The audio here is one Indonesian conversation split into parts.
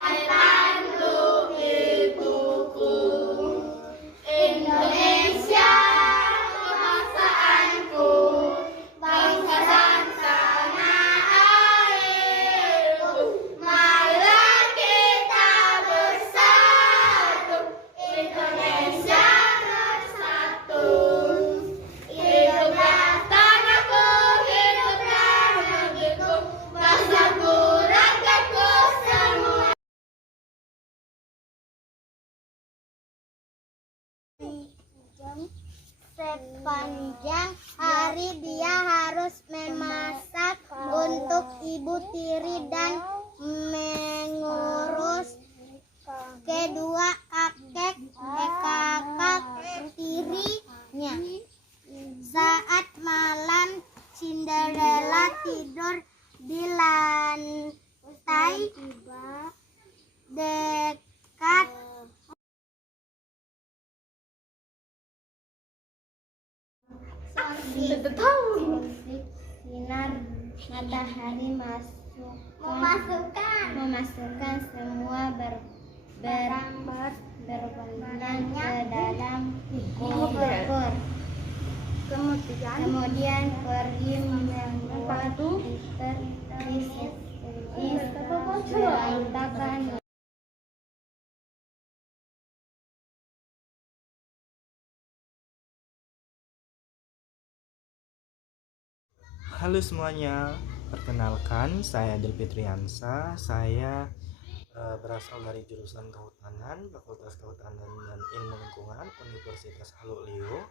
Tandu ibuku, Indonesia kebangsaanku, bangsa dan tanah airku. Marilah kita bersatu, Indonesia bersatu. Hiduplah tanahku, hiduplah negeriku, bangsaku, rakyatku semua. Sepanjang hari dia harus memasak untuk ibu tiri dan mengurus kedua kakak tirinya. Saat malam, Cinderella tidur di lantai dekat sinar matahari memasukkan semua berbalan ke dalam kubur. Kemudian peri membuat berantakan. Halo semuanya, perkenalkan saya Adel Fitriansa. Saya berasal dari jurusan Kehutanan, Fakultas Kehutanan dan Ilmu Lingkungan, Universitas Haluleo,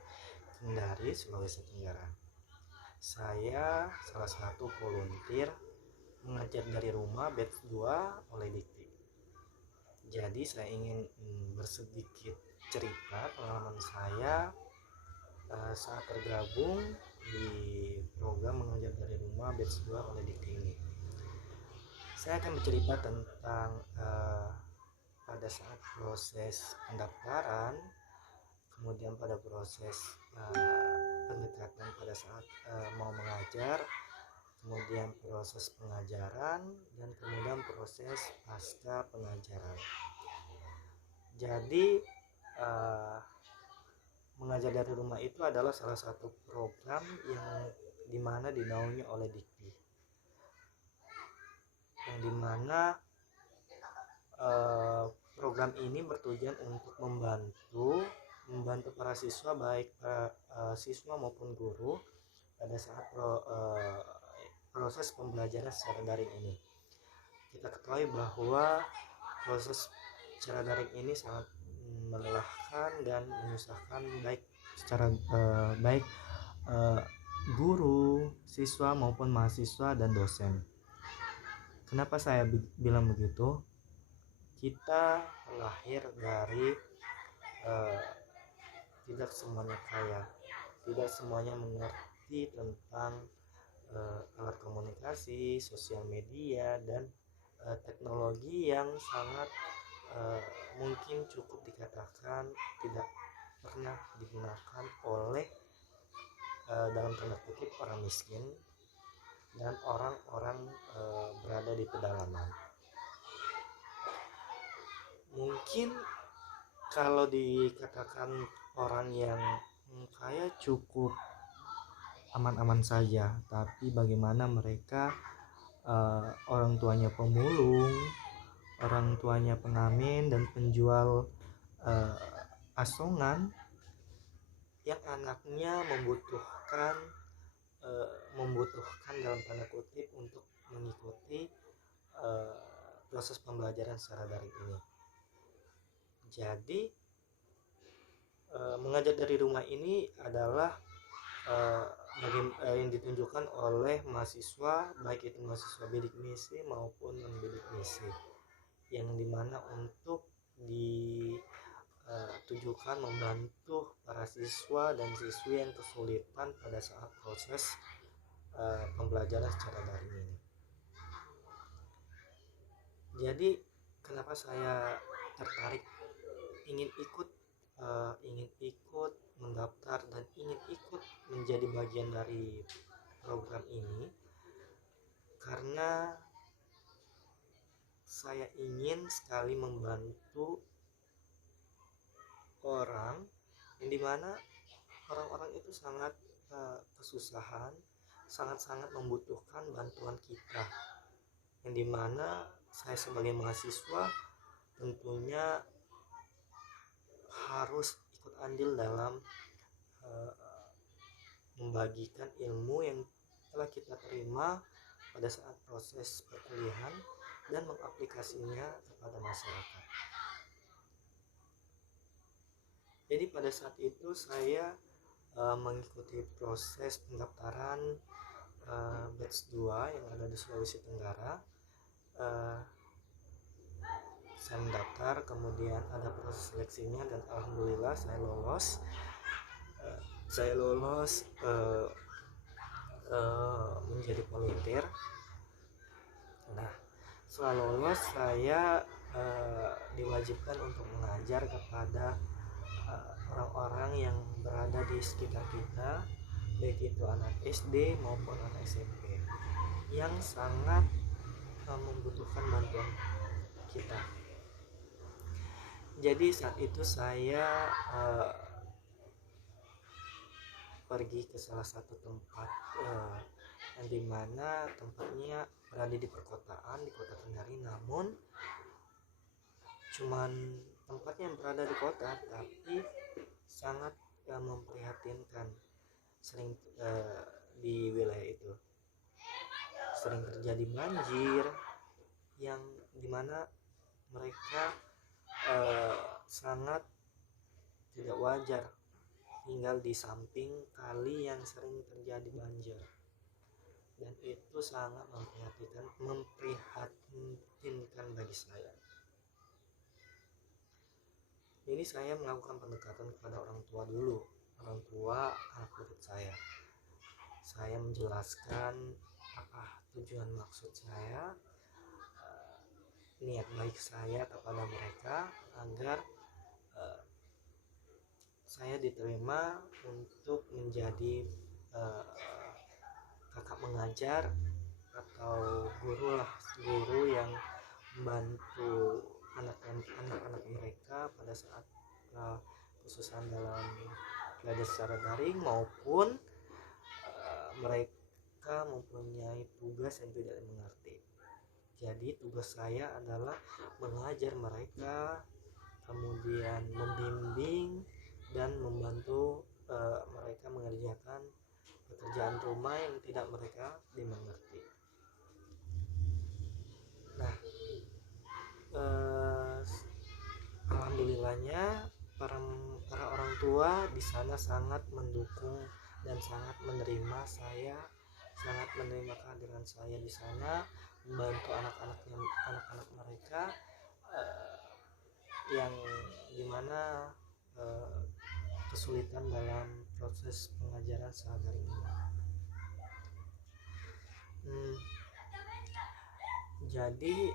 Kendari, Sulawesi Tenggara. Saya salah satu volunteer mengajar dari rumah batch 2 oleh Dikti. Jadi saya ingin bersedikit cerita pengalaman saya saat tergabung di program mengajar dari rumah batch 2 oleh Dikti ini. Saya akan bercerita tentang pada saat proses pendaftaran, kemudian pada proses pendekatan pada saat mau mengajar, kemudian proses pengajaran, dan kemudian proses pasca pengajaran. Jadi mengajar dari rumah itu adalah salah satu program yang dimana dinaungi oleh Dikti, yang dimana program ini bertujuan untuk membantu para siswa, baik para siswa maupun guru pada saat proses pembelajaran secara daring ini. Kita ketahui bahwa proses secara daring ini sangat melelahkan dan menyusahkan baik guru, siswa maupun mahasiswa dan dosen. Kenapa saya bilang begitu? Kita lahir dari tidak semuanya kaya, tidak semuanya mengerti tentang alat komunikasi, sosial media, dan teknologi yang sangat mungkin cukup dikatakan tidak pernah digunakan oleh dalam tanda kutip orang miskin dan orang-orang berada di pedalaman. Mungkin kalau dikatakan orang yang kaya cukup aman-aman saja, tapi bagaimana mereka orang tuanya pemulung, orang tuanya pengamen dan penjual asongan, yang anaknya membutuhkan dalam tanda kutip untuk mengikuti proses pembelajaran secara daring ini. Jadi mengajar dari rumah ini adalah yang ditunjukkan oleh mahasiswa, baik itu mahasiswa bidik misi maupun non bidik misi, yang dimana untuk ditujukan membantu para siswa dan siswi yang kesulitan pada saat proses pembelajaran secara daring ini. Jadi kenapa saya tertarik ingin ikut mendaftar dan ingin ikut menjadi bagian dari program ini, karena saya ingin sekali membantu orang yang dimana orang-orang itu sangat kesusahan, sangat-sangat membutuhkan bantuan kita, yang dimana saya sebagai mahasiswa tentunya harus ikut andil dalam membagikan ilmu yang telah kita terima pada saat proses perkuliahan dan mengaplikasinya kepada masyarakat. Jadi pada saat itu saya mengikuti proses pendaftaran batch 2 yang ada di Sulawesi Tenggara. Saya mendaftar, kemudian ada proses seleksinya dan alhamdulillah saya lolos. Menjadi volunteer. Nah, setelah lolos saya diwajibkan untuk mengajar kepada orang-orang yang berada di sekitar kita, baik itu anak SD maupun anak SMP yang sangat membutuhkan bantuan kita. Jadi saat itu saya pergi ke salah satu tempat yang dimana tempatnya berada di perkotaan, di kota Kendari, namun cuman tempatnya yang berada di kota tapi sangat memprihatinkan. Sering di wilayah itu sering terjadi banjir yang dimana mereka sangat tidak wajar tinggal di samping kali yang sering terjadi banjir, dan itu sangat memprihatinkan bagi saya. Ini saya melakukan pendekatan kepada orang tua dulu, orang tua anak murid saya. Saya menjelaskan apa tujuan maksud saya, niat baik saya kepada mereka agar saya diterima untuk menjadi kakak mengajar atau guru yang membantu anak-anak mereka pada saat kesusahan dalam belajar secara daring maupun mereka mempunyai tugas yang tidak mengerti. Jadi tugas saya adalah mengajar mereka, kemudian membimbing dan membantu mereka mengerjakan pekerjaan rumah yang tidak mereka dimengerti. Nah, alhamdulillahnya para orang tua di sana sangat mendukung dan sangat menerima saya, sangat menerima kehadiran saya di sana, membantu anak-anak mereka yang dimana kesulitan dalam proses pengajaran secara daring ini. Jadi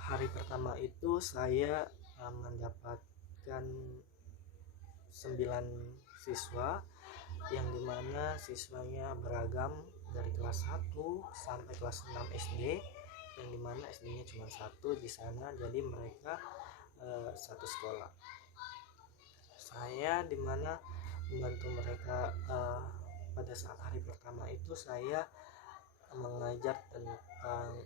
hari pertama itu saya mendapatkan 9 siswa yang dimana siswanya beragam dari kelas 1 sampai kelas 6 SD, yang dimana SD-nya cuma 1 di sana, jadi mereka satu sekolah. Saya dimana membantu mereka pada saat hari pertama itu saya mengajar tentang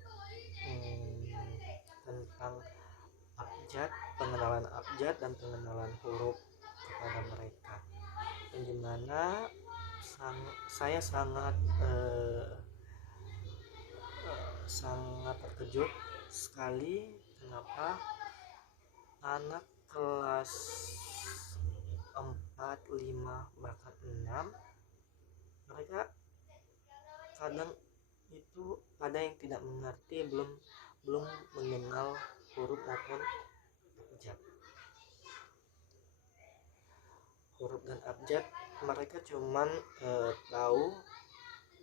abjad, pengenalan abjad dan pengenalan huruf kepada mereka, yang dimana saya sangat terkejut sekali kenapa anak kelas 4, 5, bahkan 6 mereka kadang itu ada yang tidak mengerti, belum mengenal huruf maupun abjad. Huruf dan abjad mereka cuman tahu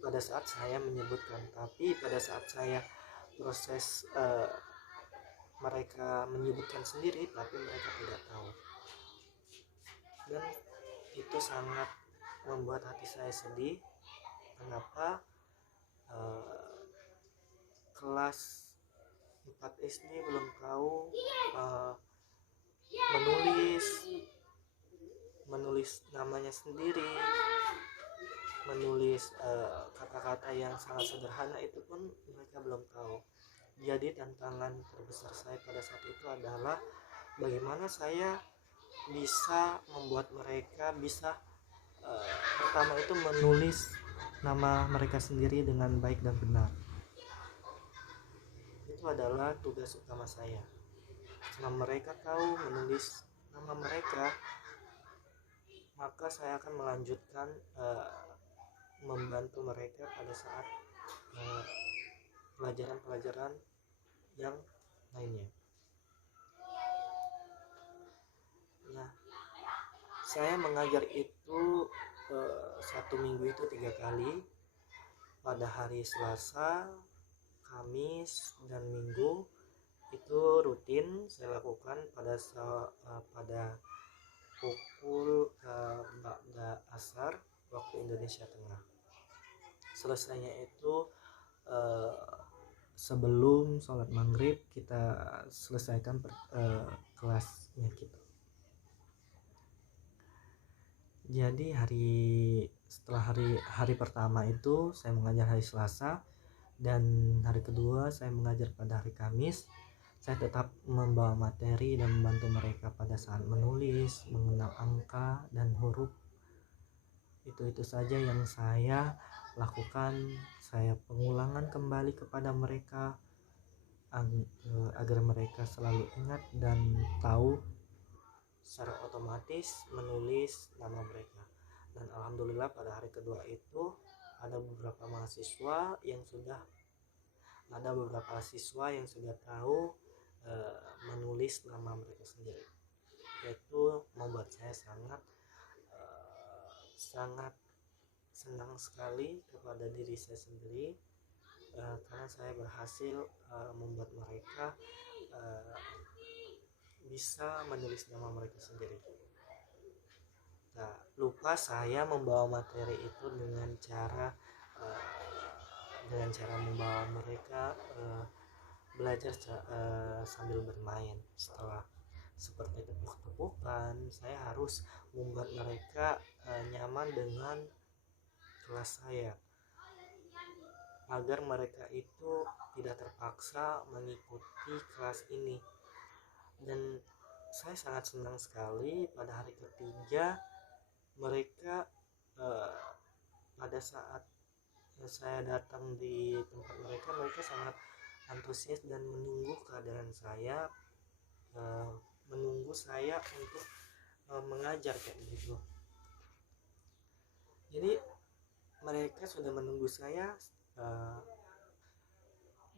pada saat saya menyebutkan, tapi pada saat saya proses mereka menyebutkan sendiri tapi mereka tidak tahu, dan itu sangat membuat hati saya sedih. Kenapa kelas 4 SD belum tahu menulis namanya sendiri, menulis kata-kata yang sangat sederhana itu pun mereka belum tahu. Jadi tantangan terbesar saya pada saat itu adalah bagaimana saya bisa membuat mereka bisa pertama itu menulis nama mereka sendiri dengan baik dan benar. Itu adalah tugas utama saya. Setelah mereka tahu menulis nama mereka, maka saya akan melanjutkan membantu mereka pada saat pelajaran-pelajaran yang lainnya. Nah, saya mengajar itu 1 minggu itu 3 kali, pada hari Selasa, Kamis, dan Minggu. Itu rutin saya lakukan pada pukul ba'da asar waktu Indonesia Tengah. Selesainya itu sebelum sholat maghrib kita selesaikan kelasnya kita. Jadi setelah hari pertama itu saya mengajar hari Selasa, dan hari kedua saya mengajar pada hari Kamis. Saya tetap membawa materi dan membantu mereka pada saat menulis, mengenal angka dan huruf. Itu saja yang saya lakukan. Saya pengulangan kembali kepada mereka agar mereka selalu ingat dan tahu secara otomatis menulis nama mereka. Dan alhamdulillah pada hari kedua itu ada beberapa siswa yang sudah tahu menulis nama mereka sendiri. Itu membuat saya sangat senang sekali kepada diri saya sendiri, karena saya berhasil membuat mereka bisa menulis nama mereka sendiri. Tak lupa saya membawa materi itu dengan cara membawa mereka belajar sambil bermain. Setelah seperti tepuk-tepukan, saya harus membuat mereka nyaman dengan kelas saya, agar mereka itu tidak terpaksa mengikuti kelas ini. Dan saya sangat senang sekali pada hari ketiga mereka pada saat saya datang di tempat mereka sangat antusias dan menunggu kehadiran saya, menunggu saya untuk mengajar kayak gitu. Jadi mereka sudah menunggu saya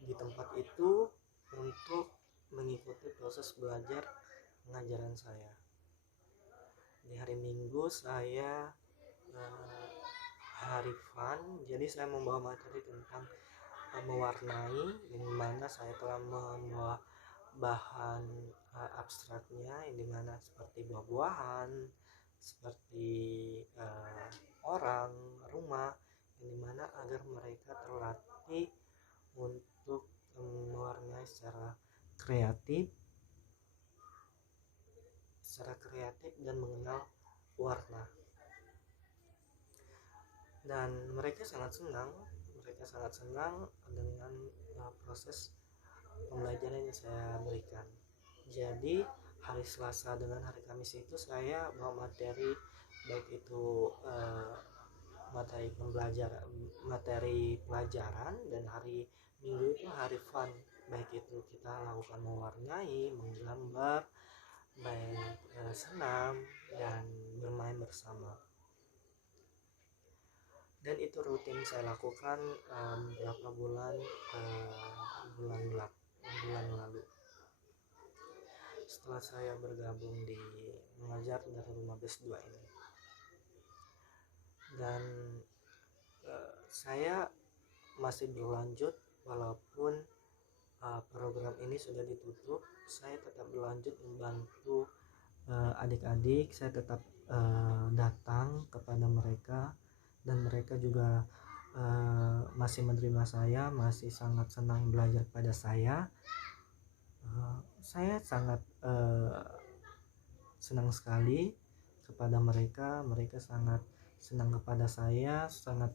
di tempat itu untuk mengikuti proses belajar pengajaran saya. Di hari Minggu saya hari fun, jadi saya membawa materi tentang mewarnai, di mana saya telah membawa bahan abstraknya, yang dimana seperti buah-buahan, seperti orang, rumah, yang dimana agar mereka terlatih untuk mewarnai secara kreatif dan mengenal warna. Dan mereka sangat senang dengan proses pembelajaran yang saya berikan. Jadi hari Selasa dengan hari Kamis itu saya bawa materi, baik itu materi pelajaran, dan hari Minggu itu hari fun, baik itu kita lakukan mewarnai, menggambar, main senam, dan bermain bersama. Dan itu rutin saya lakukan beberapa bulan lalu, setelah saya bergabung di mengajar dari Rumah Bes 2 ini. Dan saya masih berlanjut walaupun program ini sudah ditutup. Saya tetap berlanjut membantu adik-adik. Saya tetap datang kepada mereka, dan mereka juga masih menerima saya, masih sangat senang belajar pada saya. Saya sangat senang sekali kepada mereka. Mereka sangat senang kepada saya, sangat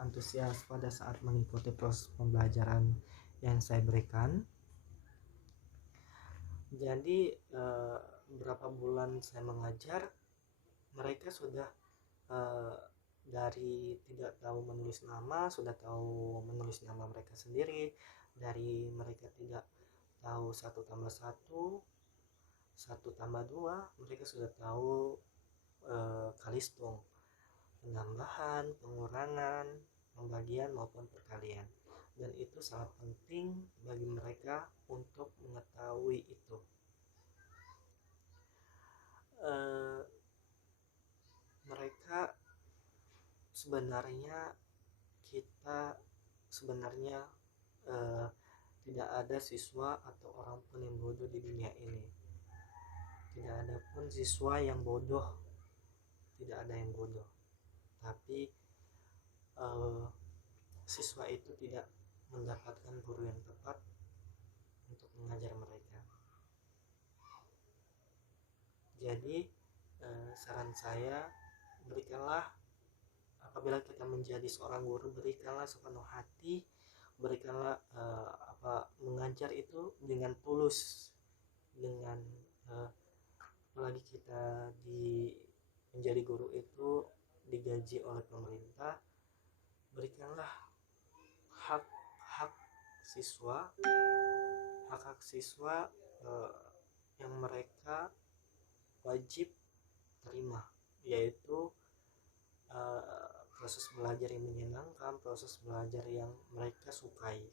antusias pada saat mengikuti proses pembelajaran yang saya berikan. Jadi beberapa bulan saya mengajar, mereka sudah dari tidak tahu menulis nama sudah tahu menulis nama mereka sendiri. Dari mereka tidak tahu 1+1, 1+2, mereka sudah tahu kalistung, penambahan, pengurangan, pembagian maupun perkalian. Dan itu sangat penting bagi mereka untuk mengetahui itu. Mereka sebenarnya tidak ada siswa atau orang pun yang bodoh di dunia ini. Tidak ada pun siswa yang bodoh, tidak ada yang bodoh. Tapi siswa itu tidak mendapatkan guru yang tepat untuk mengajar mereka. Jadi saran saya, berikanlah, apabila kita menjadi seorang guru, berikanlah sepenuh hati, berikanlah mengajar itu dengan tulus, dengan apalagi kita menjadi guru itu digaji oleh pemerintah. Berikanlah hak siswa yang mereka wajib terima, yaitu proses belajar yang menyenangkan, proses belajar yang mereka sukai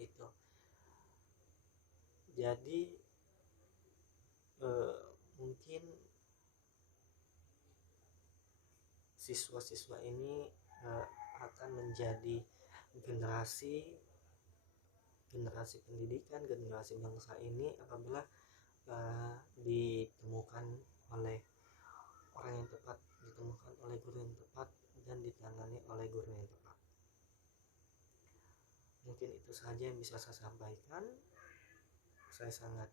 gitu. Jadi mungkin siswa-siswa ini akan menjadi generasi pendidikan, generasi bangsa ini apabila ditemukan oleh orang yang tepat, ditemukan oleh guru yang tepat, dan ditangani oleh guru yang tepat. Mungkin itu saja yang bisa saya sampaikan. Saya sangat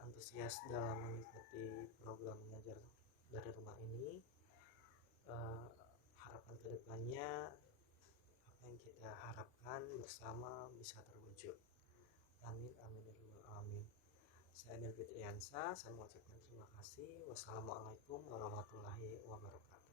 antusias dalam mengikuti program mengajar dari rumah ini. Harapan kedepannya, apa yang kita harapkan bersama bisa terwujud. Amin, amin, amin. Saya David Riansa, saya mengucapkan terima kasih. Wassalamualaikum warahmatullahi wabarakatuh.